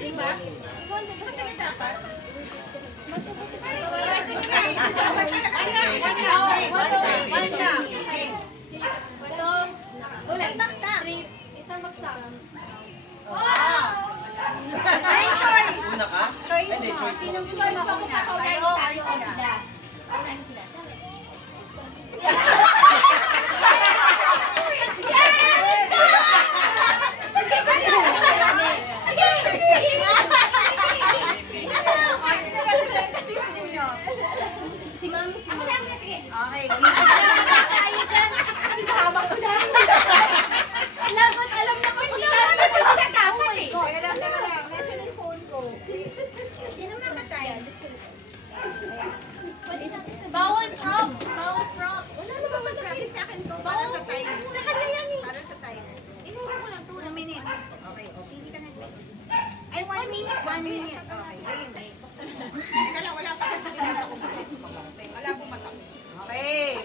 Lima? Masakit dapat? Isang baksak. Ay, choice! Una ka? Choice Hindi, mo. choice mo. Sinong gusto mo mauna? Kayo o sila? Unahin sila. Si Mami, si Mami. Okay, Hawak ko na. Lagot, alam na ko yung sabi ko sa tapos eh. teka lang. Nasa na yung phone ko. Sino mamatay? Bawal props. Bawal props. Wala na ba mag-practice sa akin to? Para sa timer. Sa kanya yan eh. Para sa timer. Inuro ko lang 2 minutes. Okay, o. Pili ka na. Ay, 1 minute. 1 minute. Okay, game. Teka lang, wala pa. Pinasa ko muna. Wala pong mata. Okay.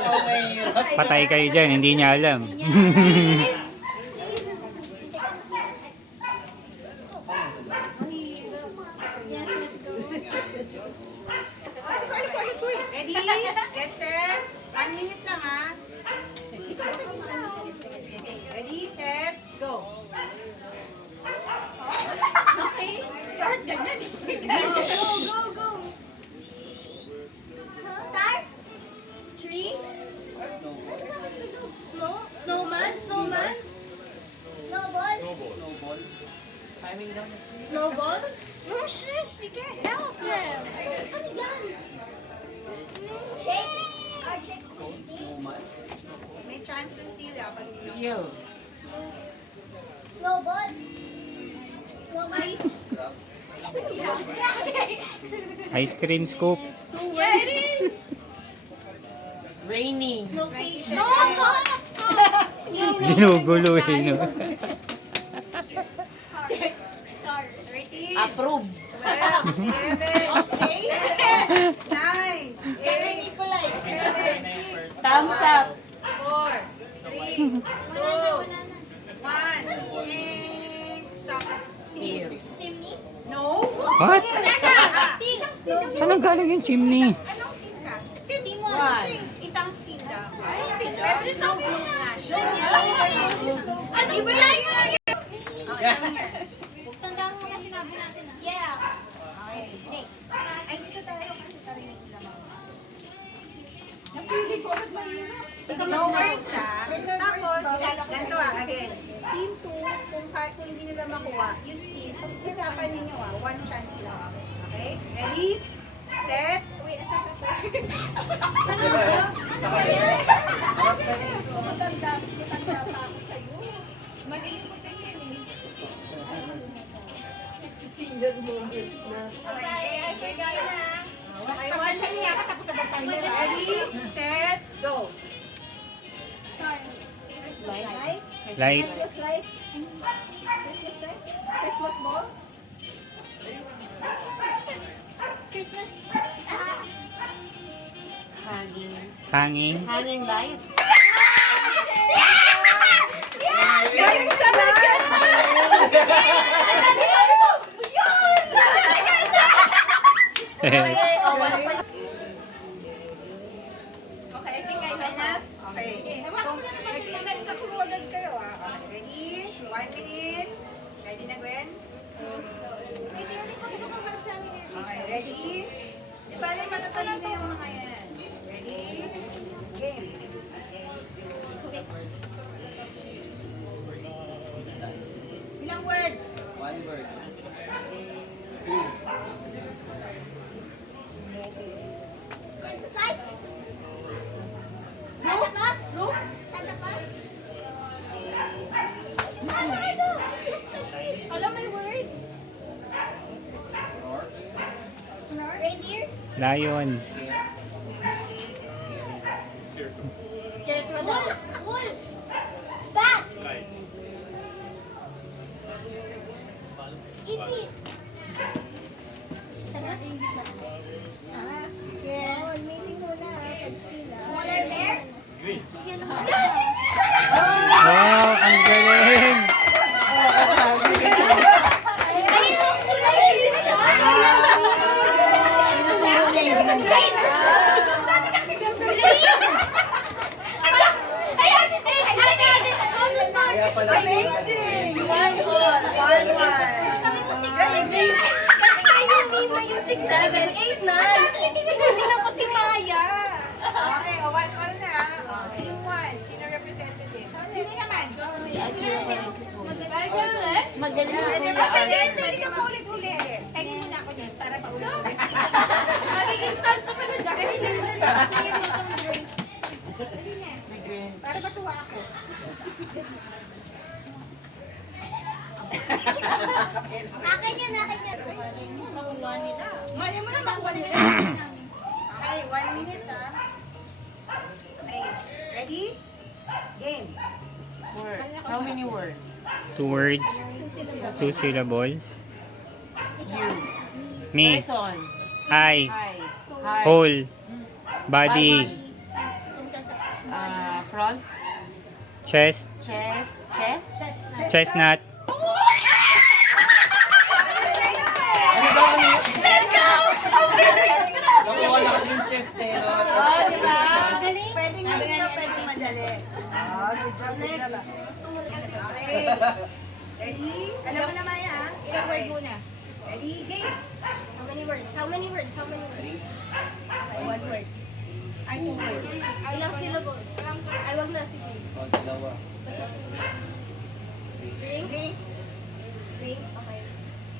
Oh, mahirap. Patay kayo dyan, hindi niya alam. Ready? Get set. 1 minute lang, ha? Ito kasi kita. Ready, set, go. Okay. Start ganyan. Go, go, go. Start. 3. Snowman, snowman. Snowball. Snowball. Snowball. Oh, shush, you can't help them. Ano yan? Shake. Snowman. May chance to steal, ha? Pag steal. Snowball. Snowman. Crab. Ice cream scoop. Yeah, it is. Rainy. Snow cake. No, stop, stop. Ginugulo eh, no? Star. Ready? Approve. 12, 11, 10, 9, 8, 7, 6, Thumbs up. 4, 3, 2, Wala na, wala na. 1, and stop. Steal. Chimney? No? What? Steam. Saan ang galing yung chimney? Anong team ka? Team One. Isang steal daw. Pero snow globe nga siya. Ano ba yan? Okay. Tandaan mo na sinabi natin ah. Yeah. Okay. Next. Ay, dito tayo kasi tayo yung lamang. Napili ko agad mahirap. No words, ha? Tapos, ganito again. Team 2, kung hindi nila makuha, you steal. Usapan ninyo, 1 chance lang. Okay? Ready? Set? Wait, Matanda pa ako sa'yo. Malilimutan yan eh. Nagsisilan moment na. I forgot it. Okay, 1 minute. Tapos agad tayo. Ready? Set? Go. Start. Lights? Lights. Christmas lights? Christmas lights? Christmas balls? Christmas. Hanging. Hanging. Hanging light. Galing ka na! Okay, I think I know na. Okay. So, nagkakuruwagan kayo, ah. Ready? 1 minute. Ready na, Gwen? Okay, ready? Di ba rin matatali na yung mga yan? Ready? Game. Ilang words? 1 word. Christmas lights. Santa Claus. Roof? Santa Claus. Ano? Alam mo yung word? Roar. Reindeer. Lion. Scare. Wolf. Wolf. Bat. Ipis. Yeah. Meeting muna, pag sila. Polar bear. Green. Sige na. Amazing! 1-1. 1-1. Sabi ko 6, 7. Kasi nga yung Mima yung 6, 7, 8, 9. Tingnan ko si Maya. Okay, 1-1 na. Team 1. Sino representative? Sino naman? Magaling Pwede ba? Pwede ka pa ulit-ulit. Pwede muna ako dyan para paulit-ulit. Magiging santo ka na dyan. Para matuwa ako. Akin yun, akin yun. Makuha nila. Mali mo na makuha nila. Okay, 1 minute Okay, ready? Game. How many words? 2 words, 2 syllables. You. Me, Person. I, Hi. Hi. whole, body, Front. chest, Chest. Chest. chestnut, Let's go! Nakuha na kasi yung chest eh, no? Pwedeng mahirap, pwedeng madali. Good job, good job. Okay. Ready? Alam mo na, Maya, ilang word muna? Ready? Game. How many words? How many words? How many words? 1 word. Ay, 2 words. Ilang syllables? Ay, wag na. Sige. O, dalawa. Drink? Drink. Drink? Okay.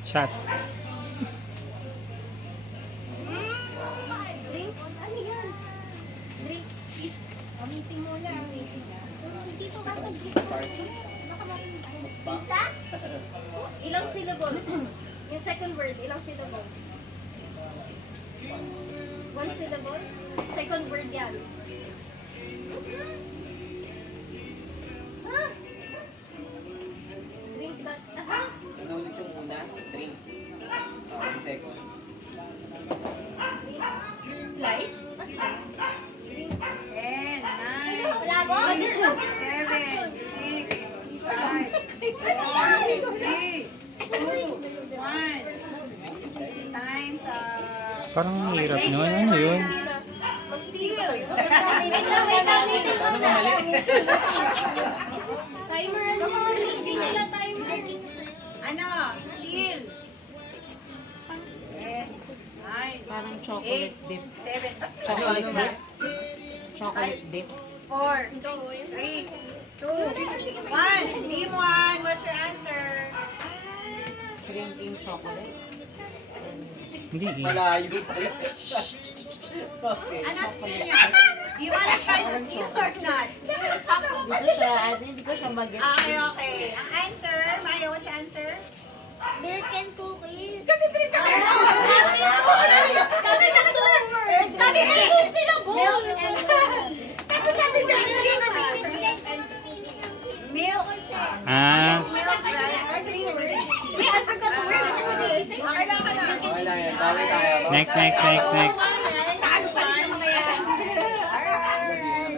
shot, Drink? Ano yan? Drink? Meeting muna. Meeting Dito ka sa Pizza? Ilang syllables? Yung second word, ilang syllables? 1 syllable? Second word yan. Ha? Drink that. Aha. Ano ulit yung una? Drink. Yung second. Drink. Slice. Drink. 10, 9, Labo? 7, 6, 5, 4, 3, 2, 1. Times parang ang hirap nun, ano yun? Steal. Wait lang, wait lang. Ano mamali? Timer niya. Hindi nila timer. Ano? Steal. 10, 9, Parang chocolate dip. 7, Chocolate Ano, dip. Chocolate dip. 4, 3, 2, 1. Team 1, what's your answer? Drinking chocolate. Hindi eh. Malayo pala. Okay. Ano steal niya? Do you wanna try to steal or not? Hindi ko siya mag-get. Okay, okay. Ang answer, Maya, what's the answer? Milk and cookies. Kasi drink ka Sabi na ko two words. Sabi na two syllables. Sabi drinking. Milk. Ah, Milk, right? Or 3 words. Hey, I forgot the word. Okay lang ka lang. Okay lang yan. Bawal tayo. next.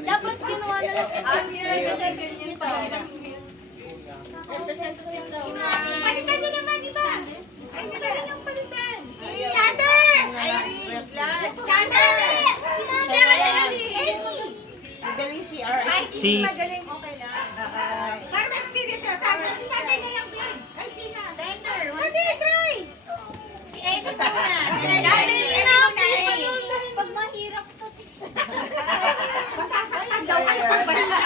Tapos ginawa na lang Sino representative niyo pa? representative daw. Palitan niyo naman, iba. Ay, hindi na yung palitan. Sander! Irene, Vlad. Sander! Magaling si R. Ay, Si. hindi magaling, okay lang. Para ma-experience siya. Sander na lang, babe. Ay, Tina. Sander, try! Si Eddie muna. Dali, pag mahirap to. Masasaktan daw kayo pag malaki.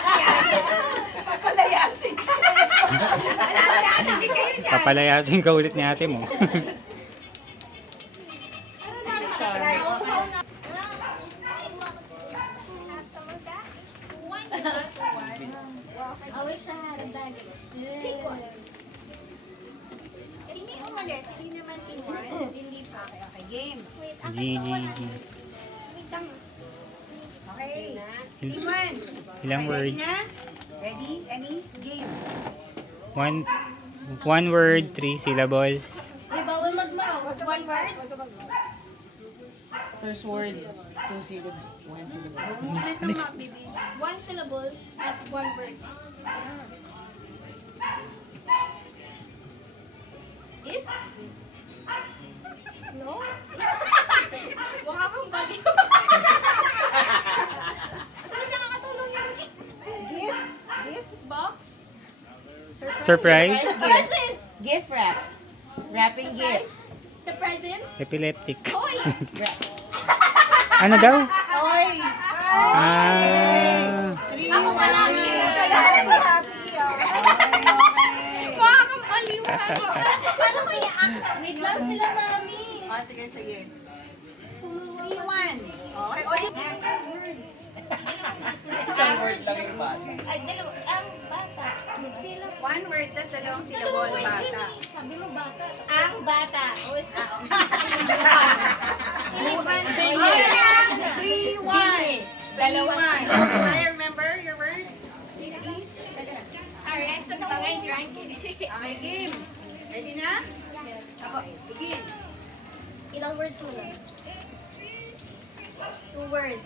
Papalayasin. Hindi kayo niya. papalayasin ka ulit ni ate mo. I wish I had a bag of chips. Sino yung umali? Sino naman in one? Hindi pa. Okay, game. G. Wait lang. Okay. Team one. Ilang Okay, ready words? na? Ready? Any? Game. One word, 3 syllables. Uy, bawal mag-mouth. One word? First word. 2 syllable. 1 syllable. Ano mga baby? One syllable at one word. If? Snow? Baka kang baliw. Ano nakakatulong yan? Gift? Gift box? Surprise Surprise? Present! Gift wrap. Wrapping gifts. The present? Epileptic. Toy! Ano daw? Toys! Ah. Ako palagi. Makakampaliw sa ko. Paano ko i-act? Wait lang sila, mami. Oh, sige, sige. 3, 1. Okay, o di. Isang word lang yung bata. Ay, dalawa. Ang bata. Sila. 1 word, tas dalawang syllable, bata. Sabi mo bata. Ang bata. O, stop. Okay, 3, 1. Dalawa. I remember your word? Alright, so pangay drunk eh. Okay, game. Ready na? Yes. Ako, begin. Ilang words mo lang? 2 words.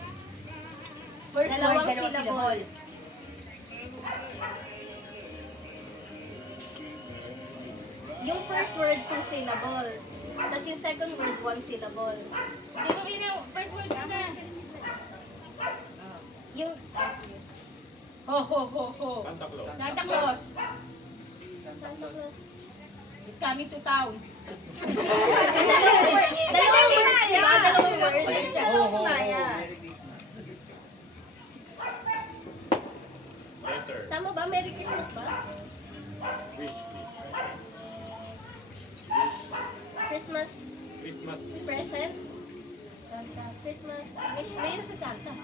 First Dalawang word, dalawang syllable. Yung first word, 2 syllables. Tapos yung second word, 1 syllable. Hindi mo kina, first word na. Yung, Ho, ho, ho, ho. Santa Claus. Santa Claus. Is coming to town. Dalawang words, di ba? Dalawang words. Oh, oh, oh. Merry Christmas. Tama ba? Merry Christmas ba? Christmas present? Santa. Christmas wish list? Sa Santa.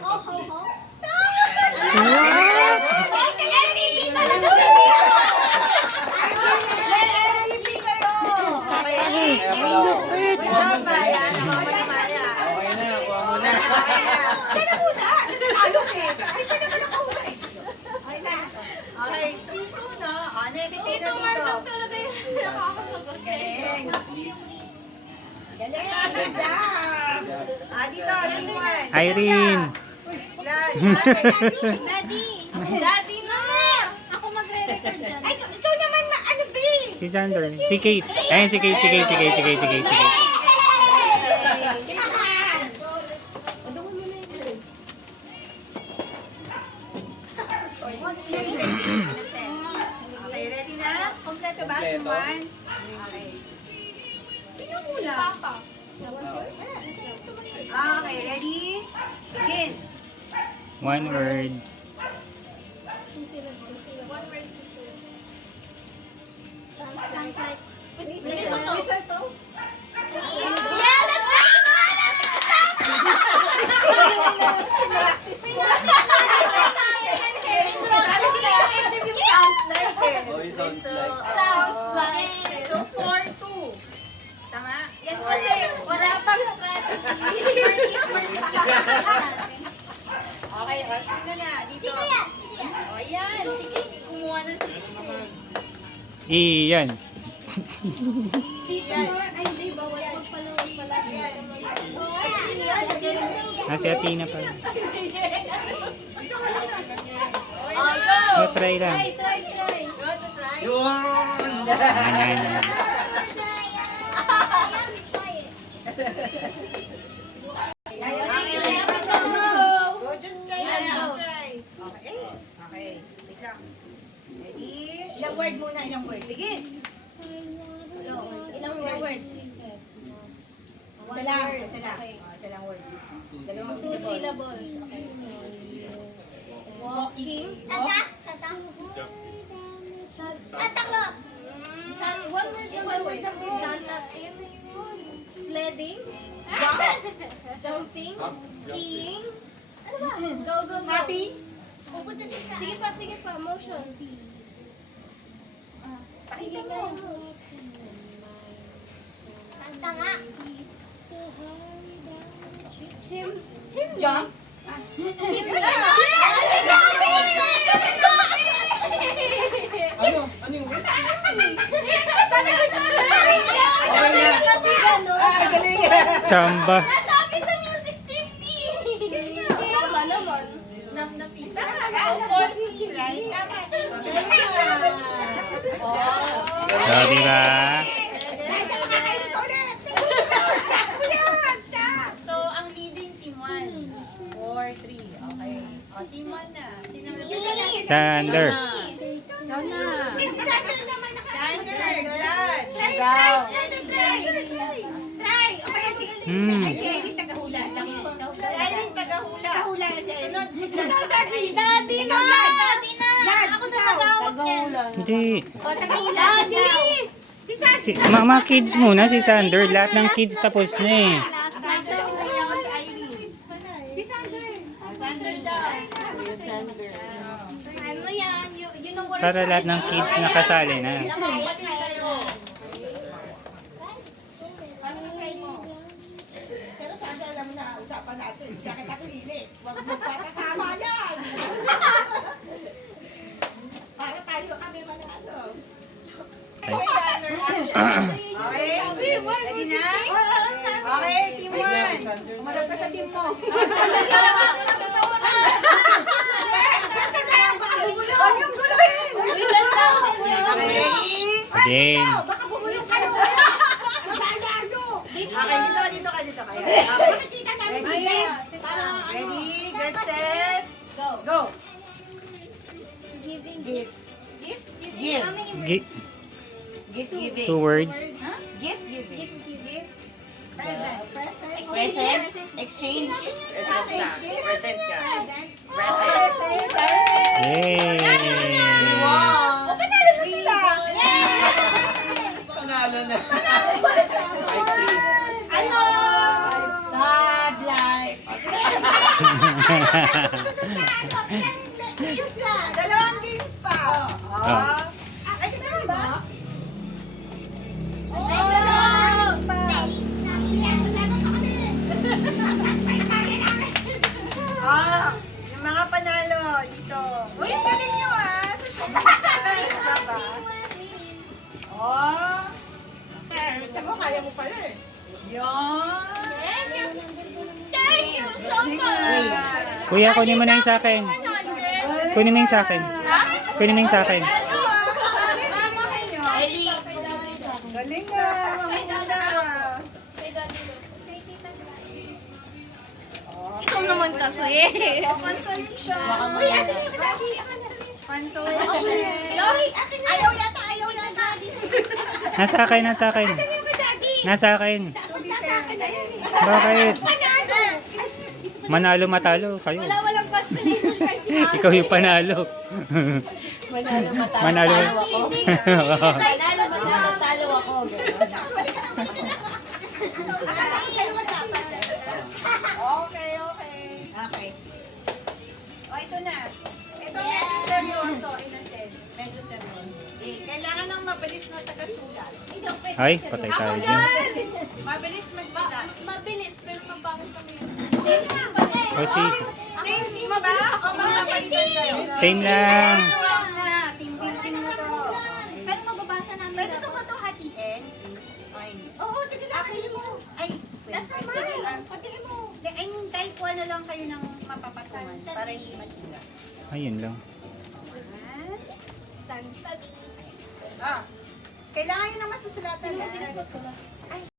Oh, ho, ho. MVP talaga sa MVP kayo! Okay. Good job, Maya. Okay, Maya. Okay na, kuha mo na. Okay na. Siya na muna. Siya na talo eh. Ay, siya naman ako una eh. Okay na. Okay, Tito na. Ah, next Ito na nga dito. lang talaga yung nakakasagot. Galing. List. Galing. Good job. Ah, dito. Limon. Irene. Lad. Daddy! Daddy na! Ako magre-record dyan. Ay, Ikaw naman, ano ba eh? Si Sander. Si Kate. Ayun, si Kate, si Kate, si Kate, si Kate, si Kate, si Kate. Okay, ready na? Kompleto ba? Kompleto. One? Okay. Sino muna? Papa. Okay, ready? Begin. 1 word. One word, 2 syllables. Sounds like... Mistletoe. Yeah, let's Sabi sila, effective yung sounds like eh. Oh, yung sounds like. Sounds like... So, 4-2. Tama? Yan kasi, wala pang strategy. Okay, o, sino na? Dito. O, yan. Sige, kumuha ng sige. Iyan. Tito Nor, ay hindi, bawal magpalawag pala siya. Ah, si Athena pala. O, go! Oh, try lang. Try. Go to try. Yun! Yan, yan. Go, just try Yan, lang. go. Just try. Okay. Okay. Wait lang. Ready? Ilang word muna, ilang word. Begin. Ilang Ilang words? words? One Isa lang. word. Isa lang. Okay. O, isa lang word. Dalawang 2 syllables. Okay. Walking. Santa Santa Claus. One word lang. One word lang po. Santa. Ayun na yun. Sledding. Jumping. Skiing. Ano ba? Go. Happy? Pupunta siya. Sige pa. Motion. Pakita mo. Santa nga. Jump. Ano? Ano yung word? Chamba. Nasabi sa music chimney. Tama naman. Napita. So, 40, right? Tama. So, di ba? So, ang leading team 1. 4-3. Okay. O, team 1 na. Sino na? Sander. Ikaw na. Si Sander naman Sander, glad. Try, Go. try, Sander, try. Try. O kaya sige. Hmm. Ay, si Irene tagahula. Si Irene tagahula. Tagahula nga si Irene. Sunod. Daddy. Daddy na. Daddy na. Ako na tagawag yan. Tagahulang. Hindi. O, tagahula. Daddy. Si Sander. Si, mga kids muna, si Sander. Lahat ng kids tapos na eh. Sander, sinaya ko si Irene. Si Sander. Sander daw. Sander. Ano yan? You know what Para lahat ng kids nakasali na. Pero Sander, alam mo na, usapan natin. Bakit ako hili? Huwag mo patatama yan. Para tayo kami manalo. Ay. Okay? Ready na? Okay, team 1. Umarap ka sa team mo. Huwag yung guluhin! Okay? Game. Baka bumulong ka na. Okay, dito ka. Okay. Ready, get set, go! Gift. Gift? Gift. Gi- Gift giving. 2 words. Gift giving. Present. Present. Exchange. Present ka. Present. Yay! We won. Panalo na sila! Panalo na. 5-3. Ano? Sad life. Dalawang games pa. Ah. Ay, ganun ba? Yung mga panalo dito. Uy, ang galing nyo sa siya ba? Oh. Tama, kaya mo pala eh. Yun. Thank you so much. Kuya, kunin mo na yung sa akin. Kunin mo yung sa akin. Kunin mo yung sa akin. Galing nga. Mamuna. Ikaw naman kasi. Consolation. Uy, asan yung daddy? Consolation. Loy, akin na. Ayaw yata. Nasa akin. Asan yung daddy? Nasa akin. Nasa akin na yan eh. Bakit? Panalo. Manalo matalo kayo. Walang consolation prize si Mami. Ikaw yung panalo. Manalo. Hindi. Panalo si Mami. Talo ako. Okay. Okay. O, ito na. Ito medyo seryoso in a sense. Medyo seryoso. Kailangan ng mabilis na tagasulat. Ay, patay tayo Ako dyan. yan. Mabilis magsulat. Mabilis, pero mabangit kami yun. O si, Same team ba? O magkakaitan kayo? same lang. Huwag na. Team building na to. Pero mababasa namin Pwede ko ba ito hatiin? Ay. Oo, sige lang. Pili mo. Ay. Nasa Sige lang. Pili mo. I mean, type 1 na lang kayo ng mapapatuman para hindi masila. Ayun lang. Santa Di. Kailangan yun ang masusulatan. Sino?